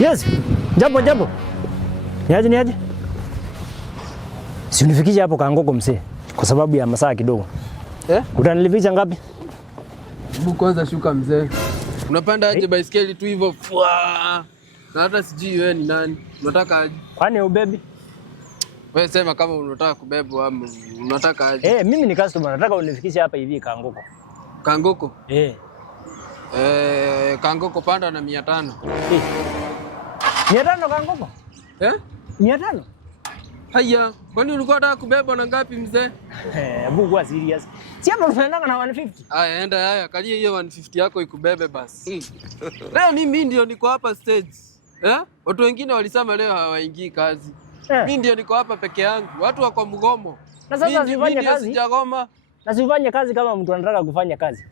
Yes. Jambo. Niaje? Si unifikishe hapo Kangoko msee kwa sababu ya masaa kidogo. Utanilipisha ngapi? Hebu kwanza shuka mzee. Unapanda aje baiskeli tu hivyo? Na hata sijui wewe ni nani. Unataka aje? Kwani ubebi? Wewe sema kama unataka kubebwa ama unataka aje? Mimi ni customer, nataka unifikishe hapa hivi Kangoko. Kangoko? Kangoko panda na 500. 500 Kangoko? 500? Haya, kwani ulikuwa unataka kubebwa na ngapi mzee? Hebu kuwa serious. Si hapa tunaenda na 150. Haya, enda haya, kalia hiyo 150 yako ikubebe basi. Leo mimi ndio niko hapa stage. Watu wengine walisema leo hawaingii kazi. Mimi ndio niko hapa peke yangu. Watu wako mgomo. Na sasa usifanye kazi. Sijagoma. Na usifanye kazi kama mtu anataka kufanya kazi.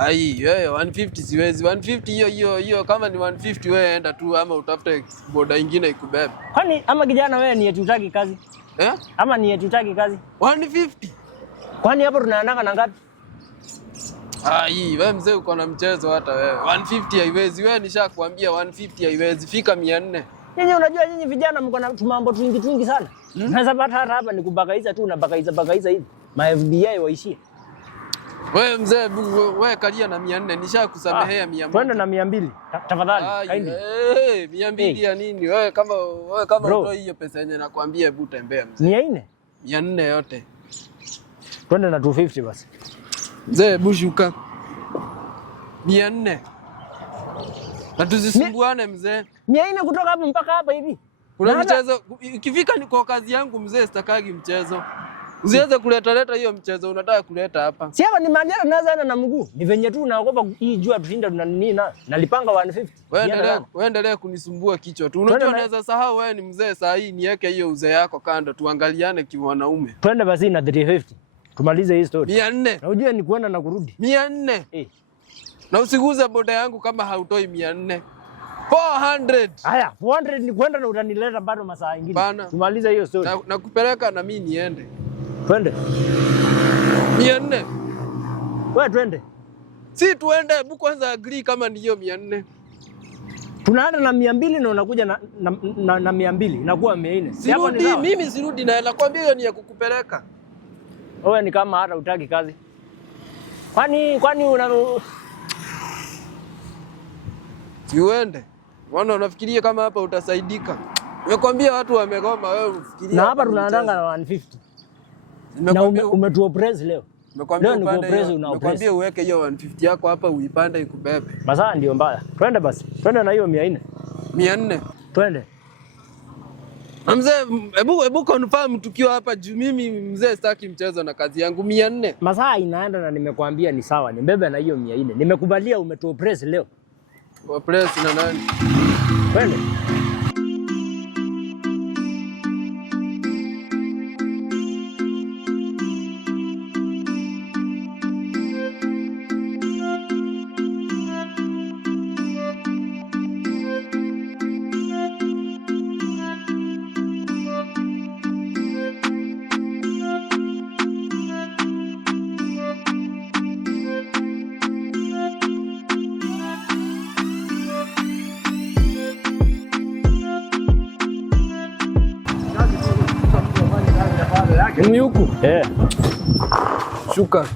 Ai, wewe 150 siwezi. 150 hiyo kama ni 150 wewe enda tu ama utafute boda nyingine ikubebe. Kwani ama kijana wewe ni eti utaki kazi? Ama ni eti utaki kazi? 150. Kwani hapo tunaandaka na ngapi? Ai, wewe mzee uko na mchezo hata wewe. 150 haiwezi. Wewe nishakwambia 150 haiwezi. Fika 400. Nyinyi unajua nyinyi vijana mko na mambo twingi sana. Naweza pata hapa ni kubakaiza tu na bakaiza hivi. Ma FBI waishie. Wewe mzee, wewe kalia na 400, nishakusamehea 100. Twende na 200. Tafadhali. Kaindi. 200 ya nini? Wewe kama unatoa hiyo pesa yenyewe nakwambia hebu tembea mzee. 400? 400 yote. Twende na 250 basi. Mzee, hebu shuka. 400. Na tusisumbuane mzee. 400 kutoka hapa mpaka hapa hivi. Kuna mchezo ikifika ni kwa kazi yangu mzee, sitakagi mchezo. Usiweze kuleta hiyo mchezo unataka kuleta hapa. Si hapa ni mandera naweza enda na mguu. Ni venye tu naogopa hii jua tushinda tuna nini na nalipanga 150. Wewe endelea kunisumbua kichwa tu. Unajua unaweza sahau wewe ni mzee saa hii, niweke hiyo uzee yako kando tuangaliane kiwanaume. Twende basi na 350. Tumalize hii story. 400. Na ujue ni kuenda na kurudi. 400. Na usiguze boda yangu kama hautoi 400. 400. Haya, 400 ni kwenda na utanileta bado masaa mengine. Tumalize hiyo story. Na kupeleka na mimi niende. Twende. 400. Wewe twende. Si tuende, hebu kwanza agree kama ni hiyo 400. Tunaenda na 200 na unakuja na 200. Inakuwa 400. Sirudi, mimi sirudi na nakwambia hiyo ni ya kukupeleka. Wewe ni kama hata utaki kazi. Kwani una si uende. Wana unafikiria kama hapa utasaidika. Nakwambia watu wamegoma, wewe ufikiria. Na hapa tunaandanga na 150. Na umetuopress leo. Nimekwambia uweke hiyo 150 yako hapa uipande ikubebe. Masaa ndio mbaya. Twende basi. Twende na hiyo 400. 400. Twende. Mzee, hebu confirm tukiwa hapa juu mimi mzee sitaki mchezo na kazi yangu 400. Masaa inaenda na nimekwambia ni sawa. Nibebe na hiyo 400. Nimekubalia umetuopress leo. Opress na nani? Twende. Ni huku? Shuka.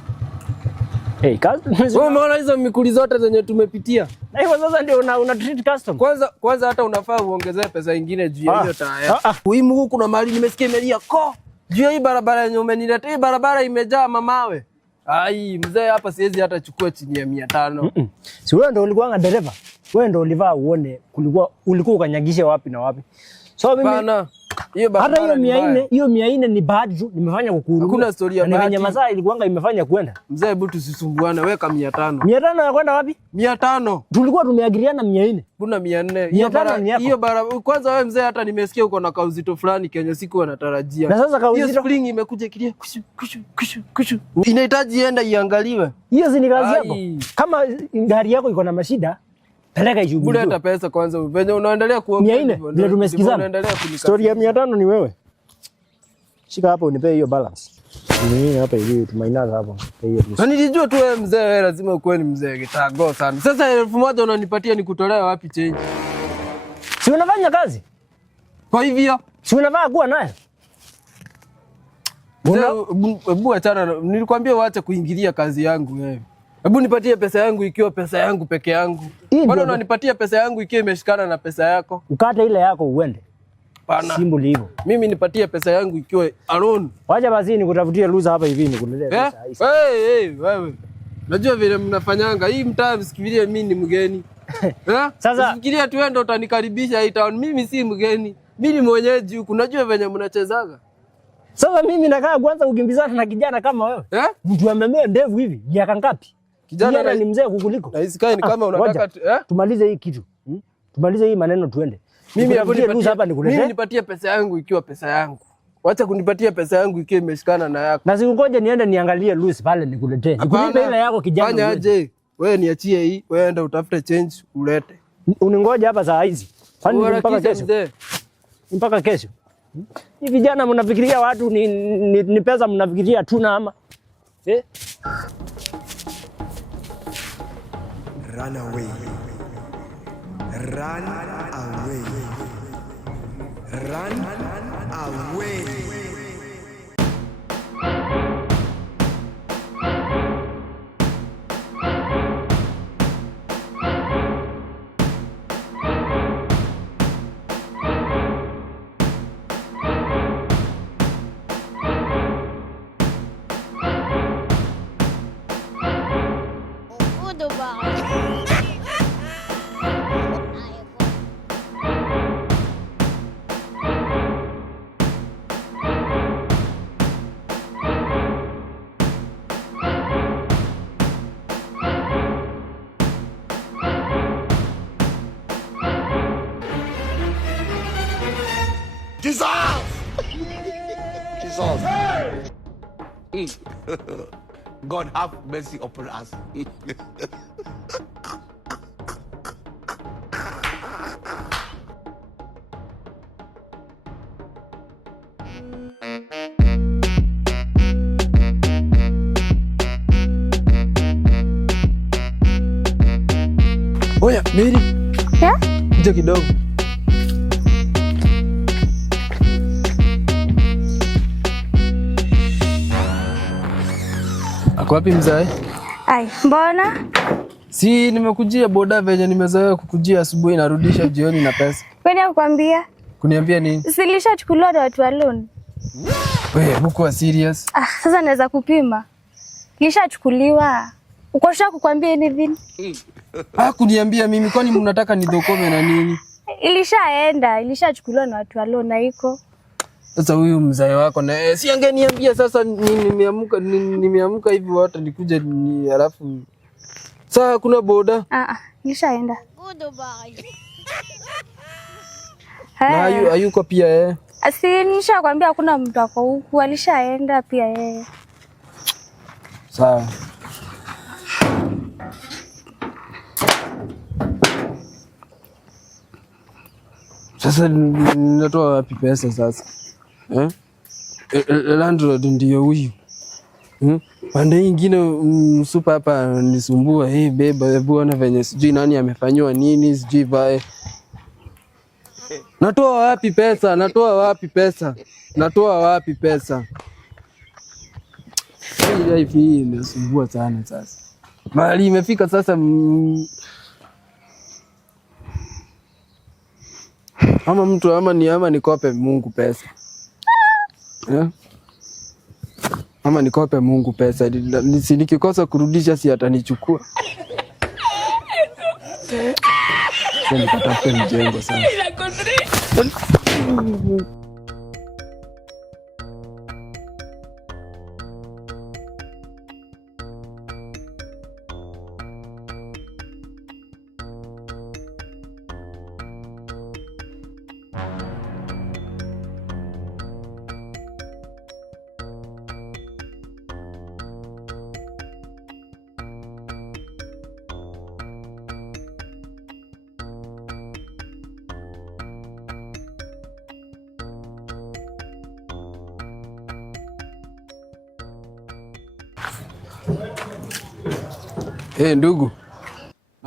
Kazi. Wewe umeona hizo mikuli zote zenye tumepitia? Na hivyo sasa ndio una treat custom. Kwanza hata unafaa uongezee pesa nyingine juu ya hiyo taya. Muhimu huku kuna mahali nimesikia imelia ko. Juu hii barabara yenye umeniletea, hii barabara imejaa mamawe. Ai, mzee hapa siwezi hata chukua chini ya 500. Si wewe ndio ulikuwa dereva? Wewe ndio ulivaa uone ulikuwa ukanyagisha wapi na wapi. So mimi bana hiyo barabara hata hiyo 400 ni bahati tu nimefanya kukuhurumia. Hakuna story ya bahati. Ni venye masaa ilikuanga imefanya kwenda. Mzee hebu tusisumbuane, weka 500. 500 ya kwenda wapi? 500. Tulikuwa tumeagiriana 400. Kuna 400. Hiyo barabara kwanza wewe mzee hata nimesikia uko na kauzito fulani Kenya siku anatarajia. Na sasa kauzito hiyo spring imekuja kilia kushu. Inahitaji enda iangaliwe. Hiyo si ni kazi yako. Kama gari yako iko na mashida peleka ishughuli. Bure hata pesa kwanza. Venye unaendelea kuongea hivyo. Ndio tumesikizana. Story ya 500 ni wewe. Shika hapo unipe hiyo balance. Mimi hapa hivi tumainaza hapo. Na nilijua tu wewe mzee, wewe lazima ukweli mzee kitago sana. Sasa 1000 unanipatia nikutolee wapi change? Si unafanya kazi? Kwa hivyo si unafaa kuwa nayo? Hebu achana, nilikwambia waache kuingilia kazi yangu wewe. Hebu nipatie pesa yangu ikiwa pesa yangu peke yangu. Mbona unanipatia pesa yangu ikiwa imeshikana na pesa yako? Ukate ile yako uende. Pana. Simple hivyo. Mimi nipatie pesa yangu ikiwa alone. Wacha basi nikutafutie loser hapa hivi nikuletee pesa hizi. Wewe. Najua vile mnafanyanga. Hii mtaa msikirie mimi ni mgeni. Sasa usifikirie tu wewe ndo utanikaribisha hii town. Mimi si mgeni. Mimi ni mwenyeji huku. Najua venye mnachezaga. Sasa mimi nakaa kwanza kukimbizana na kijana kama wewe. Mtu amemea ndevu hivi, miaka ngapi? Kijana ni mzee kukuliko. Na isikai ni kama unataka tumalize hii kitu. Tumalize hii maneno tuende. Mimi hapa nikuletee. Mimi nipatie pesa yangu ikiwa pesa yangu. Wacha kunipatia pesa yangu ikiwa imeshikana na yako. Na sikungoje niende niangalie loose pale nikuletee. Nikulipe ile yako kijana. Fanya aje? Wewe niachie hii, wewe enda utafute change ulete. Uningoje hapa saa hizi. Kwani mpaka kesho? Mpaka kesho. Ni vijana mnafikiria watu ni pesa mnafikiria tu na ama. Run away. Run away. Run away. Jesus! Jesus! God have mercy upon us. Oya, Mary. Kuja kidogo. Ako wapi mzae? Ai, mbona? Si nimekujia boda venye nimezoea kukujia asubuhi narudisha jioni na pesa. Kwani nakwambia? Kuniambia nini? Silishachukuliwa na watu alone. Wewe huko serious? Sasa naweza kupima. Kishachukuliwa. Uko shaka kukwambia anything? Kuniambia mimi kwani mnataka nidhokome na nini? Ilishachukuliwa na watu alone na iko. Sasa huyu mzae wako na si angeniambia sasa nimeamka hivi wote nikuja alafu sasa kuna boda. Ilishaenda. Na hayuko pia Asi nishakwambia hakuna mtu ako huku, alishaenda pia yeye. Sawa. Sasa natoa wapi pesa sasa? Landlord ndio huyu. Pande nyingine msupa hapa nisumbua. Beba, hebu ona venye sijui nani amefanywa nini, sijui bae. Natoa wapi pesa? Natoa wapi pesa? Hii life hii inasumbua sana sasa. Mahali imefika sasa ama nikope Mungu pesa. Ama nikope Mungu pesa. Nikikosa kurudisha si atanichukua. Nikatafute mjengo sana. Ndugu.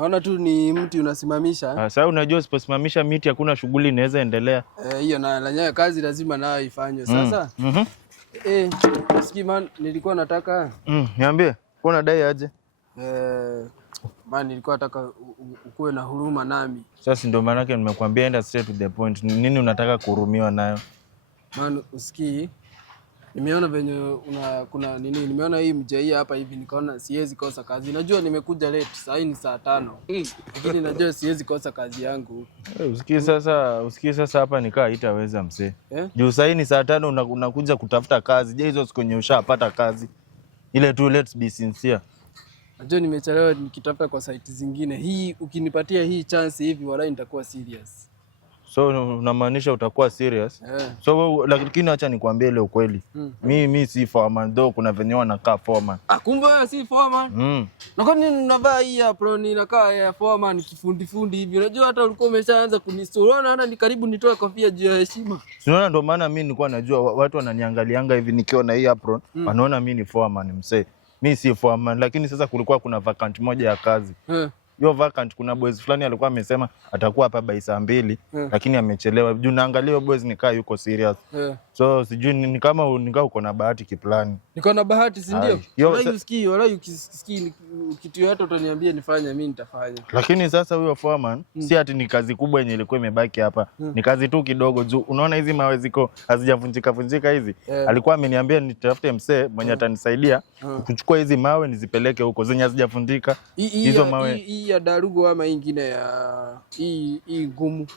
Naona tu ni mti unasimamisha. Sasa unajua usiposimamisha miti hakuna shughuli inaweza endelea. Hiyo na lenyewe kazi lazima nayo ifanywe. Sasa. Man, nilikuwa nataka. Niambie, unadai aje? Man, nilikuwa nataka ukuwe na huruma nami. Sasa ndio maana yake nimekuambia enda straight to the point. Nini unataka kuhurumiwa nayo? Man, usikii. Nimeona venye kuna nini, nimeona hii mjei hapa hivi nikaona siwezi kosa kazi. Najua nimekuja late, saa hii ni saa 5. Lakini najua siwezi kosa kazi yangu. Usikii sasa hapa nikaa haitaweza msee. Juu saa hii ni saa 5 unakuja kutafuta kazi. Je, hizo siku yenye ushapata kazi? Ile tu let's be sincere. Najua nimechelewa nikitafuta kwa site zingine. Hii ukinipatia hii chance hivi walai nitakuwa serious. So unamaanisha utakuwa serious? So lakini acha nikwambie ile ukweli. Mimi si foreman though, kuna venye wanakaa foreman. Kumbe wewe si foreman? Na kwa nini unavaa hii apron inakaa ya foreman kifundi hivi? Unajua hata ulikuwa umeshaanza kunistorona hata ni karibu nitoe kofia juu ya heshima. Unaona, ndio maana mimi nilikuwa najua watu wananiangalianga hivi nikiwa na hii apron, wanaona mimi ni foreman msee. Mimi si foreman, lakini sasa kulikuwa kuna vacant moja ya kazi. Yo vacant kuna boys fulani alikuwa amesema atakuwa hapa by saa 2 lakini amechelewa. Juu naangalia boys nikaa yuko serious. So sijui ni kama uko na bahati kiplani. Niko na bahati si ndio? Wala ukisikii kitu yote utaniambia nifanye mimi nitafanya. Lakini sasa huyo foreman si ati ni kazi kubwa yenye ilikuwa imebaki hapa. Ni kazi tu kidogo juu unaona hizi mawe ziko hazijavunjika hizi. Alikuwa ameniambia nitafute msee mwenye atanisaidia kuchukua hizi mawe nizipeleke huko zenye hazijavunjika. Hizo mawe hii ya darugo ama ingine ya hii ngumu.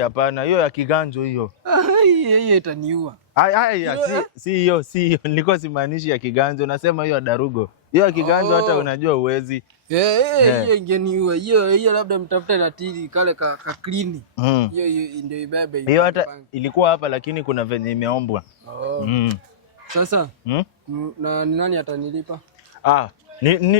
Hapana, hiyo ya kiganjo hiyo. Hiyo itaniua. Si hiyo. Nilikuwa simaanishi ya kiganjo, nasema hiyo ya darugo. Hiyo ya kiganjo hata unajua uwezi. Hiyo ingeniua. Hiyo labda mtafuta ratili kale ka clean. Hiyo ndio ibebe. Hiyo hata ilikuwa hapa lakini kuna venye imeombwa. Sasa na nani atanilipa?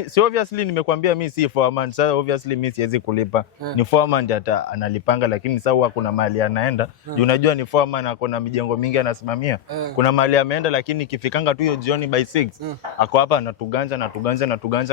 Si obviously nimekuambia mimi si foreman. Sasa obviously mimi siwezi kulipa. Ni foreman ndiye analipanga, lakini sasa huwa kuna mahali anaenda. Unajua ni foreman ako na mijengo mingi anasimamia. Kuna mahali ameenda lakini ikifikanga tu hiyo jioni by 6 ako hapa anatuganja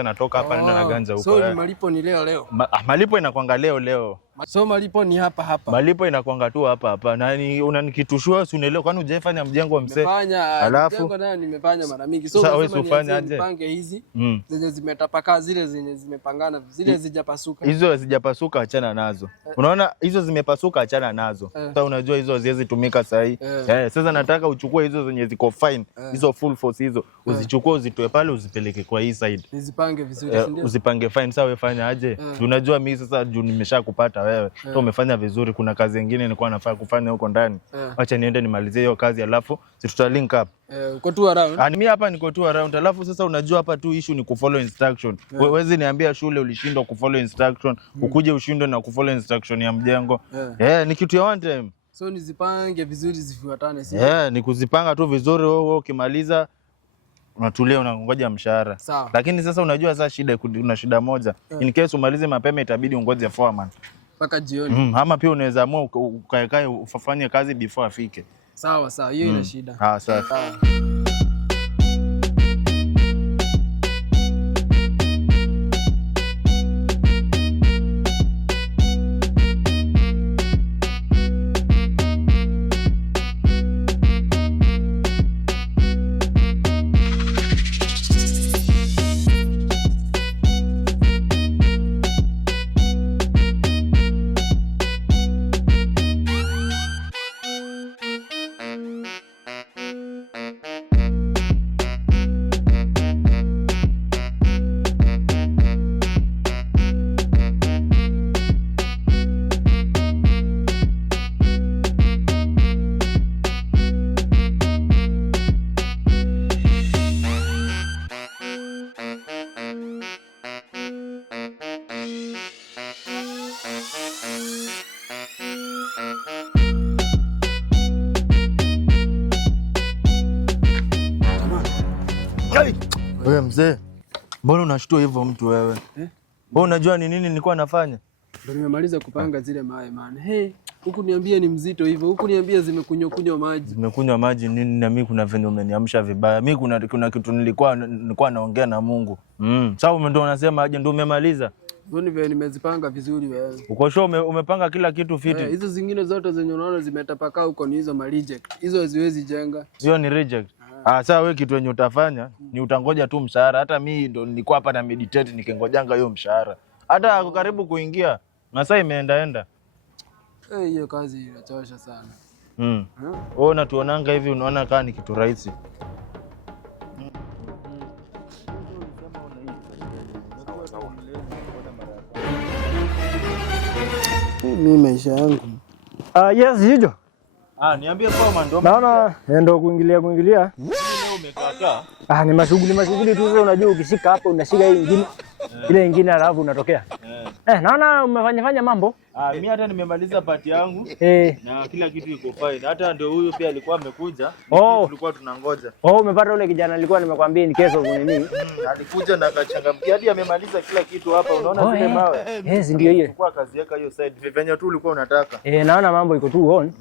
natoka hapa naenda na ganja huko. So malipo ni leo. Malipo inakuanga leo. So malipo ni hapa. Malipo inakuanga tu hapa. Na unanikitushua si unaelewa, kwani hujafanya mjengo msee? Nimefanya. Mjengo nayo nimefanya mara mingi. So wewe usifanye aje? Nipange hizi zenye zimetapakaa, zile zenye zimepangana, zile hazijapasuka. Hizo hazijapasuka achana nazo. Unaona hizo zimepasuka achana nazo. Sasa unajua hizo haziwezi tumika saa hii. Sasa nataka uchukue hizo zenye ziko fine, hizo full force hizo. Uzichukue uzitoe pale uzipeleke kwa hii side. Nizipange vizuri si ndio? Uzipange fine. Sasa wewe fanya aje? Unajua mimi sasa juu nimeshakupata wewe. Sasa umefanya vizuri, kuna kazi nyingine nilikuwa nafaa kufanya huko ndani. Acha niende nimalizie hiyo kazi alafu tuta link up. Uko tu around? Mimi hapa niko tu around. Alafu sasa unajua hapa tu issue ni kufollow instruction. Wewe niambia shule ulishindwa kufollow instruction, ukuje ushindwe na kufollow instruction ya mjengo. Ni kitu ya one time. So nizipange vizuri zifuatane si? Ni kuzipanga tu vizuri, wewe ukimaliza unatulia unangoja mshahara. Lakini sasa unajua sasa una shida moja. In case umalize mapema itabidi ungoje foreman mpaka jioni. Ama pia unaweza amua ukae ufanye kazi before afike. Sawa, hiyo ina shida. Sawa. Wewe mzee, mbona unashtua hivyo mtu wewe? Wewe unajua ni nini nilikuwa nafanya? Ndio nimemaliza kupanga zile mawe man. Huku niambia ni mzito hivyo, huku niambia zimekunywa maji. Zimekunywa maji nini? Na mimi kuna venye umeniamsha vibaya. Mimi kuna kitu nilikuwa naongea na Mungu. Sasa ndio unasema aje ndio umemaliza? Vile nimezipanga vizuri wewe. Uko sure umepanga kila kitu fiti? Hizo zingine zote zenye unaona zimetapakaa huko ni hizo ma reject. Hizo haziwezi jenga. Sio ni reject. Sasa wewe kitu yenye utafanya ni utangoja tu mshahara. Hata mimi ndo nilikuwa hapa na meditate nikingojanga hiyo mshahara. Hata karibu kuingia masaa imeenda. Hiyo kazi inachosha sana. Wewe unatuonanga hivi unaona kama ni kitu rahisi. Mimi maisha yangu. Yes, hijo. Niambie Foreman ndo. Naona ndio kuingilia. Leo umekataa. Ni mashughuli tu, unajua ukishika hapo unashika hii nyingine. Ile nyingine alafu unatokea. Naona umefanya mambo. Mimi hata nimemaliza part yangu na kila kitu iko fine. Hata ndio huyu pia alikuwa amekuja. Tulikuwa tunangoja. Umepata ule kijana nilikuwa nimekwambia ni kesho nini? Alikuja na akachangamkia hadi amemaliza kila kitu hapa. Unaona zile mawe? Ndio hiyo. Kwa kazi yake hiyo side. Venye tu ulikuwa unataka. Naona mambo iko tu on.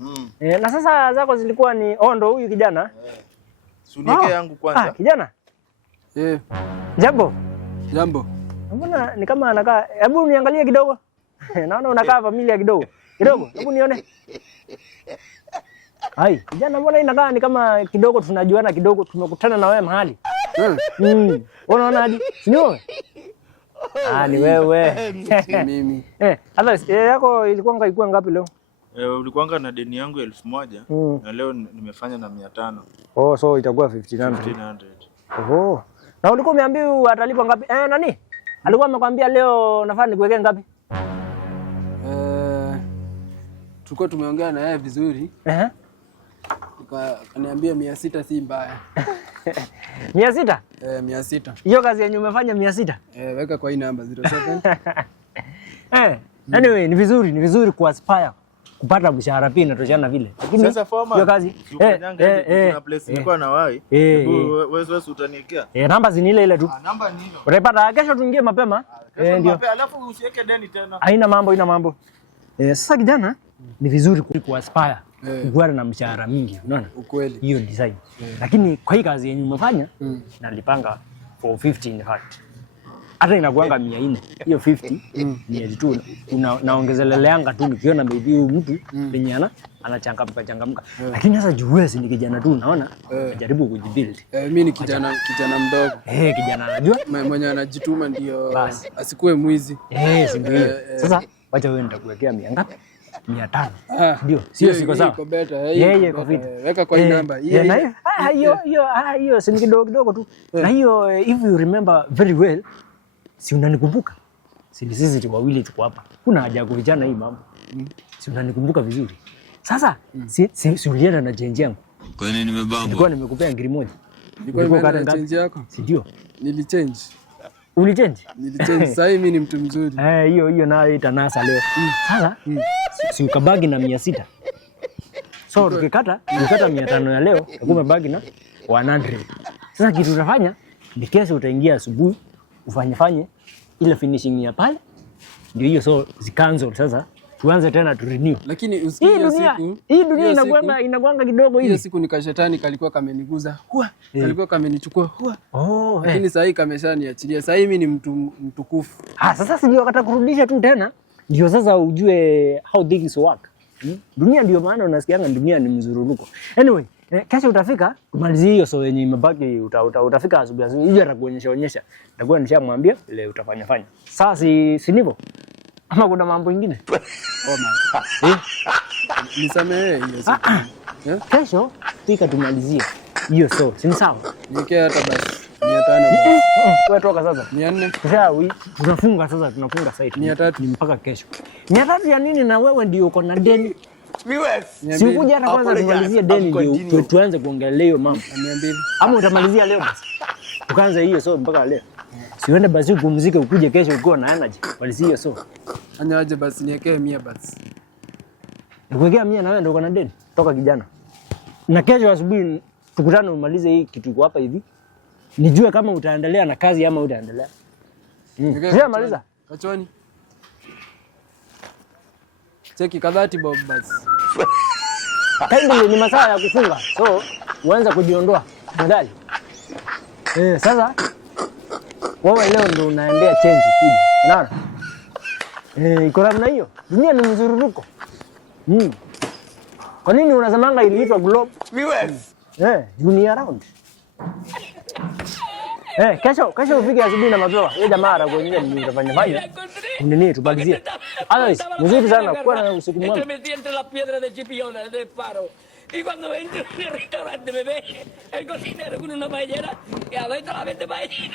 Na sasa zako zilikuwa ni ndo huyu kijana. Sunike yangu kwanza. Kijana? Jambo. Mbona ni kama anakaa, hebu niangalie kidogo. Naona unakaa familia kidogo. Hebu nione. Kijana mbona inakaa ni kama kidogo tunajuana kidogo, tumekutana na wewe mahali. Unaona hadi? Sio? Ni wewe. Mimi. Hata yako ilikuwa ngapi leo? Ulikuanga na deni yangu 1000 na leo nimefanya na 500. So itakuwa 1500. Na ulikuwa umeambiwa atalipa ngapi? Nani? Alikuwa amekwambia leo nafaa nikuwekee ngapi? Tulikuwa tumeongea na yeye vizuri. Akaniambia 600 si mbaya. 600? 600. Hiyo kazi yenyewe umefanya 600? Weka kwa hii namba 07. Anyway, ni vizuri kuaspire kupata mshahara pia inatoshana vile. Lakini sasa Foreman, hiyo kazi kuna place nilikuwa na wai. Wewe utaniekea. Namba ni ile tu. Namba ni hiyo. Utapata kesho tuingie mapema. Ndio. Alafu usiweke deni tena. Haina mambo. Sasa kijana ni vizuri kuaspire kuwa na mshahara mingi, unaona? Ukweli. Hiyo design. Lakini kwa hii kazi yenyewe umefanya nalipanga for 50 in fact. Hata inakuanga 400. Hiyo 50 ni tu naongezeleleanga tu nikiona maybe huyu mtu penye anachangamka. Lakini sasa juwezi ni kijana tu unaona najaribu kujibuild. Mimi ni kijana mdogo. Kijana anajua mwenye anajituma ndio asikue mwizi. Si ndio. Sasa wacha wewe nitakuwekea ngapi? 500. Ndio. Sio siko sawa. Iko better. Iko fit. Weka kwa hii namba. Hiyo si kidogo tu. Na hiyo if you remember very well, si unanikumbuka? Sisi tu wawili tuko hapa. Kuna haja ya kuvichana hii mambo. Si unanikumbuka vizuri? Sasa si ulienda na change yangu. Kwa nini nimebamba? Nilikuwa nimekupea 1000. Nilikuwa na change yako? Si ndio? Nilichange. Ulichange? Nilichange. Sasa mimi ni mtu mzuri. Hiyo nayo itanasa leo. Sasa si ukabagi na 600. So ukikata 500 ya leo, umebagi na 100. Sasa kitu utafanya ni kesho utaingia asubuhi ufanye ile finishing ya pale. Ndio hiyo so cancel sasa. Tuanze tena tu renew. Lakini usikie siku. Hii dunia inakuanga kidogo hivi. Hiyo siku nikashetani kalikuwa kameniguza. Kalikuwa kamenichukua. Lakini sasa hii kameshaniachilia. Sasa mimi ni mtu mtukufu. Sasa sijui wakati kurudisha tu tena. Ndio sasa ujue how things work. Dunia ndio maana unasikianga dunia ni mzuruluko. Anyway, kesho utafika kumalizia hiyo so yenye imebaki utafika asubuhi. Hiyo atakuonyesha. Nitakuwa nishamwambia ile utafanya. Sasa si ndivyo? Ama kuna mambo mengine? Nisamehe hiyo siku. Kesho fika tumalizie hiyo so. Si sawa? Niwekee hata basi 500. Wewe toka sasa. 400. Sasa tunafunga sasa tunafunga site. 300 ni mpaka kesho. 300 ya nini na wewe ndio uko na deni? Si kuja hata kwanza tumalizie deni ndio tuanze kuongelea hiyo mambo. 200. Ama utamalizia leo basi. Tukaanza hiyo so mpaka leo. Siende basi upumzike ukuje kesho uko na energy. Malizia hiyo so. Anyaje basi niwekee 100 basi. Nikuwekea 100 na wewe ndio uko na deni. Toka kijana. Na kesho asubuhi tukutane umalize hii kitu kwa hapa hivi. Nijue kama utaendelea na kazi ama utaendelea. Maliza. Kachoni. Cheki kadhati bob basi. Kaindi ni masaa ya kufunga. So, uanze kujiondoa. Ndani. Sasa wewe leo ndio unaendea change kuja. Unaona? Iko namna hiyo. Dunia ni mzunguko. Kwa nini unasemanga iliitwa globe? Viewers. Dunia round. Kesho ufike asubuhi na mapema. Wewe jamaa anakuonyesha nini utafanya fanya. Nini tubalizie. Otherwise, mzuri sana kuwa na usiku mwema. Me entre las piedras de Chipiona del Faro. Y cuando entro en el restaurante me ve el cocinero con una paellera y adentro la vende paellera.